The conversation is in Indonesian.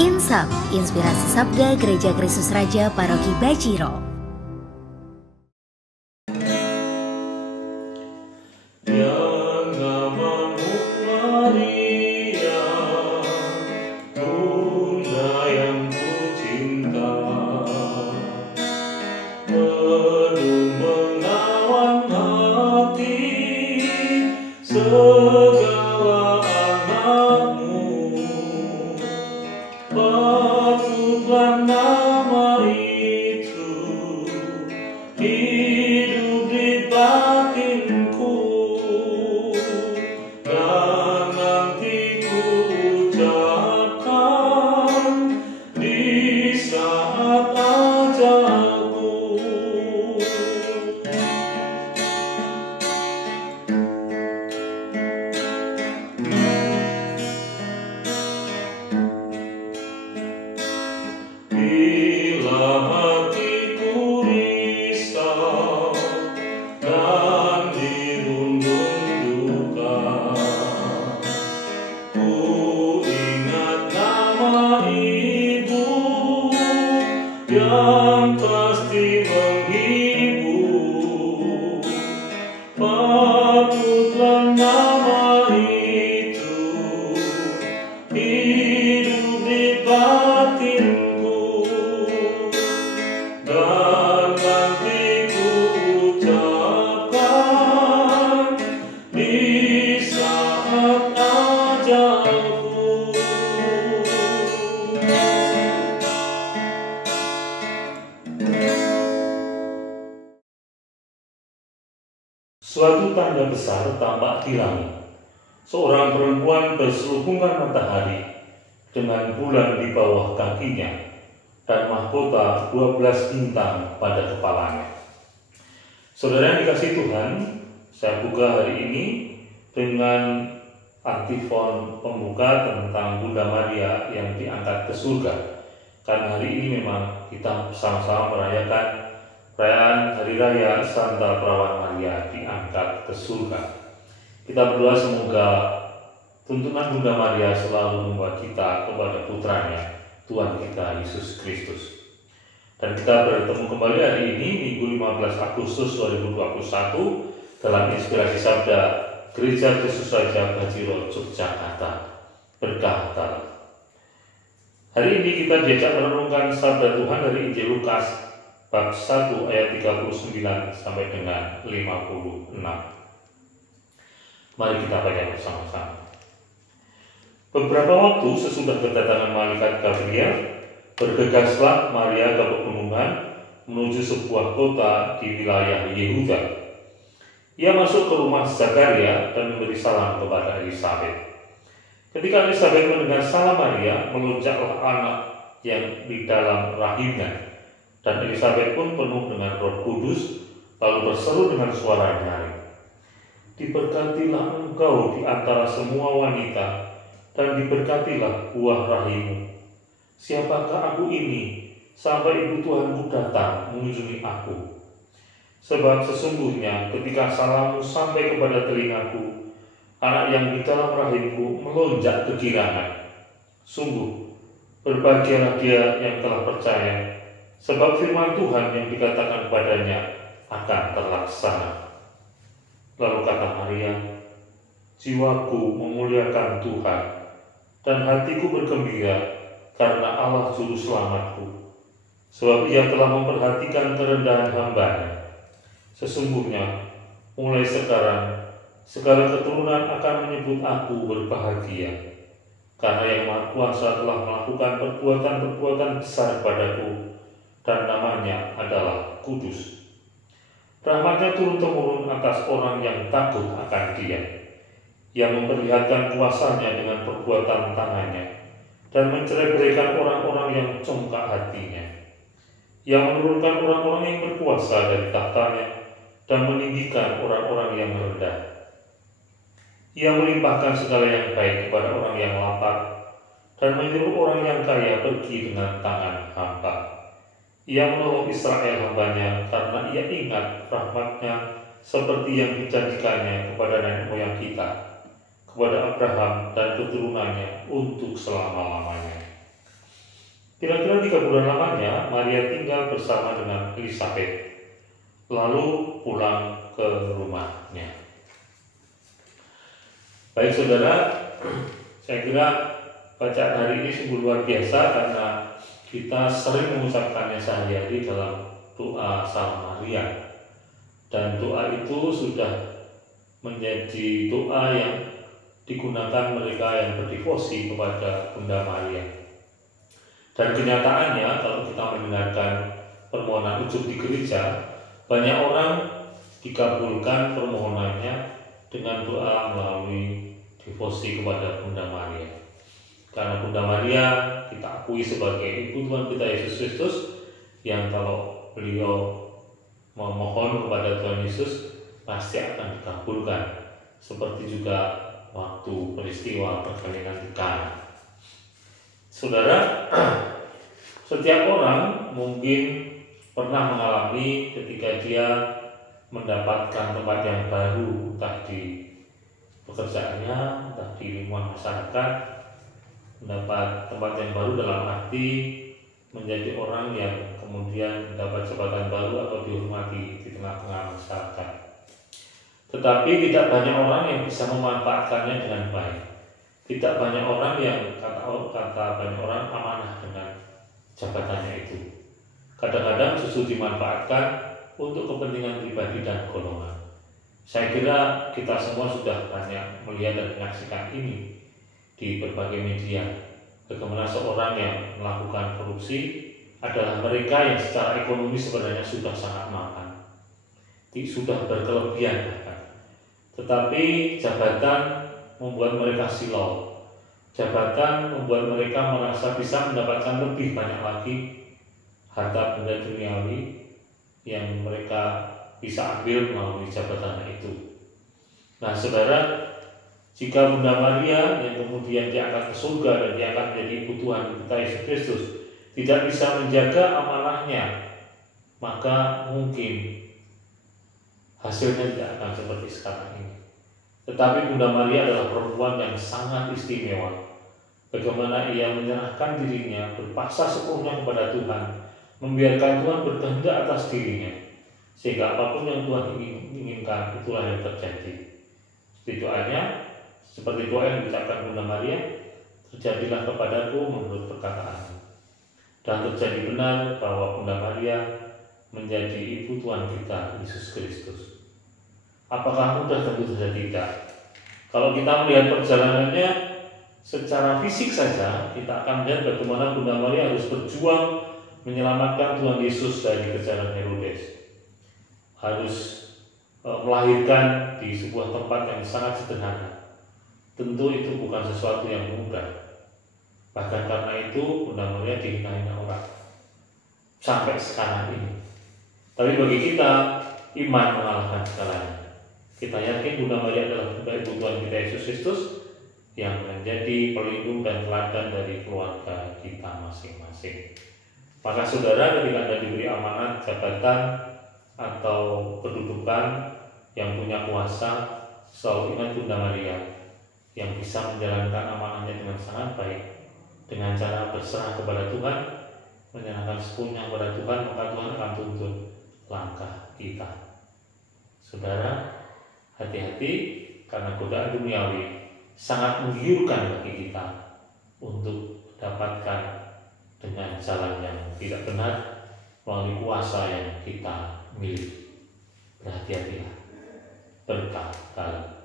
Insap, Inspirasi Sabda Gereja Kristus Raja Paroki Bajiro. Suatu tanda besar tampak di langit. Seorang perempuan berselubungan matahari dengan bulan di bawah kakinya dan mahkota 12 bintang pada kepalanya. Saudara yang dikasihi Tuhan, saya buka hari ini dengan antifon pembuka tentang Bunda Maria yang diangkat ke surga. Karena hari ini memang kita sama-sama merayakan perayaan Hari Raya Santa Perawan Maria diangkat ke surga. Kita berdoa semoga tuntunan Bunda Maria selalu membawa kita kepada putranya, Tuhan kita Yesus Kristus. Dan kita bertemu kembali hari ini, Minggu 15 Agustus 2021, dalam Inspirasi Sabda Gereja Kristus Raja Bajiro, Yogyakarta. Berkah Allah. Hari ini kita diajak merenungkan sabda Tuhan dari Injil Lukas bab 1 ayat 39 sampai dengan 56. Mari kita baca bersama-sama. Beberapa waktu sesudah kedatangan malaikat Gabriel, bergegaslah Maria ke pegunungan menuju sebuah kota di wilayah Yehuda. Ia masuk ke rumah Zakaria dan memberi salam kepada Elisabet. Ketika Elisabet mendengar salam Maria, melonjaklah anak yang di dalam rahimnya. Dan Elisabet pun penuh dengan Roh Kudus, lalu berseru dengan suara nyaring, "Diberkatilah engkau di antara semua wanita, dan diberkatilah buah rahimmu. Siapakah aku ini, sampai ibu Tuhanku datang mengunjungi aku? Sebab sesungguhnya ketika salammu sampai kepada telingaku, anak yang di dalam rahimku melonjak kegirangan. Sungguh, berbahagialah dia yang telah percaya, sebab firman Tuhan yang dikatakan padanya akan terlaksana." Lalu kata Maria, "Jiwaku memuliakan Tuhan, dan hatiku bergembira karena Allah Juru Selamatku, sebab Ia telah memperhatikan kerendahan hamba-Nya. Sesungguhnya, mulai sekarang, segala keturunan akan menyebut aku berbahagia, karena Yang Maha Kuasa telah melakukan perbuatan-perbuatan besar padaku, dan namanya adalah kudus. Rahmat-Nya turun-temurun atas orang yang takut akan Dia, yang memperlihatkan kuasa-Nya dengan perbuatan tangan-Nya, dan mencerai-beraikan orang-orang yang congkak hatinya, yang menurunkan orang-orang yang berkuasa dari takhta-Nya, dan meninggikan orang-orang yang rendah. Ia melimpahkan segala yang baik kepada orang yang lapar, dan menyuruh orang yang kaya pergi dengan tangan hampa. Ia menolong Israel hamba-Nya karena Ia ingat rahmat-Nya seperti yang dijanjikannya kepada nenek moyang kita, kepada Abraham dan keturunannya untuk selama-lamanya. Kira-kira 3 bulan lamanya Maria tinggal bersama dengan Elizabeth, lalu pulang ke rumahnya. Baik saudara, saya kira bacaan hari ini sungguh luar biasa karena kita sering mengucapkannya sehari-hari dalam doa Salam Maria. Dan doa itu sudah menjadi doa yang digunakan mereka yang berdevosi kepada Bunda Maria. Dan kenyataannya kalau kita mendengarkan permohonan ujub di gereja, banyak orang dikabulkan permohonannya dengan doa melalui devosi kepada Bunda Maria. Karena Bunda Maria kita akui sebagai Ibu Tuhan kita Yesus Kristus, yang kalau beliau memohon kepada Tuhan Yesus pasti akan dikabulkan, seperti juga waktu peristiwa perkawinan di Kana. Saudara, setiap orang mungkin pernah mengalami ketika dia mendapatkan tempat yang baru, entah di pekerjaannya, entah di lingkungan masyarakat, mendapat tempat yang baru dalam arti menjadi orang yang kemudian mendapat jabatan baru atau dihormati di tengah-tengah masyarakat. Tetapi tidak banyak orang yang bisa memanfaatkannya dengan baik. Tidak banyak orang yang kata banyak orang amanah dengan jabatannya itu. Kadang-kadang justru dimanfaatkan untuk kepentingan pribadi dan golongan. Saya kira kita semua sudah banyak melihat dan menyaksikan ini di berbagai media. Bagaimana seorang yang melakukan korupsi adalah mereka yang secara ekonomi sebenarnya sudah sangat mapan, sudah berkelebihan bahkan. Tetapi jabatan membuat mereka silau. Jabatan membuat mereka merasa bisa mendapatkan lebih banyak lagi harta benda duniawi yang mereka bisa ambil melalui jabatannya itu. Nah saudara, jika Bunda Maria yang kemudian diangkat ke surga dan diangkat menjadi Ibu Tuhan kita Yesus Kristus tidak bisa menjaga amanahnya, maka mungkin hasilnya tidak akan seperti sekarang ini. Tetapi Bunda Maria adalah perempuan yang sangat istimewa. Bagaimana ia menyerahkan dirinya, berpasrah sepenuhnya kepada Tuhan, membiarkan Tuhan berkehendak atas dirinya, sehingga apapun yang Tuhan inginkan itulah yang terjadi. Seperti doa yang diucapkan Bunda Maria, terjadilah kepadaku menurut perkataanmu. Dan terjadi benar bahwa Bunda Maria menjadi Ibu Tuhan kita Yesus Kristus. Apakah mudah? Tentu saja tidak. Kalau kita melihat perjalanannya secara fisik saja, kita akan melihat bagaimana Bunda Maria harus berjuang menyelamatkan Tuhan Yesus dari kejaran Herodes. Harus melahirkan di sebuah tempat yang sangat sederhana. Tentu itu bukan sesuatu yang mudah. Bahkan karena itu Bunda Maria dihina-hina orang sampai sekarang ini. Tapi bagi kita, iman mengalahkan segalanya. Kita yakin Bunda Maria adalah Bunda Ibu Tuhan kita Yesus Kristus yang menjadi pelindung dan teladan dari keluarga kita masing-masing. Maka saudara, ketika Anda diberi amanat jabatan atau kedudukan yang punya kuasa, selalu ingat Bunda Maria yang bisa menjalankan amanahnya dengan sangat baik, dengan cara berserah kepada Tuhan, menyerahkan sepenuhnya kepada Tuhan, maka Tuhan akan tuntun langkah kita. Saudara, hati-hati karena godaan duniawi sangat menggiurkan bagi kita untuk mendapatkan dengan jalan yang tidak benar melalui kuasa yang kita miliki. Berhati-hatilah. Berkah dalam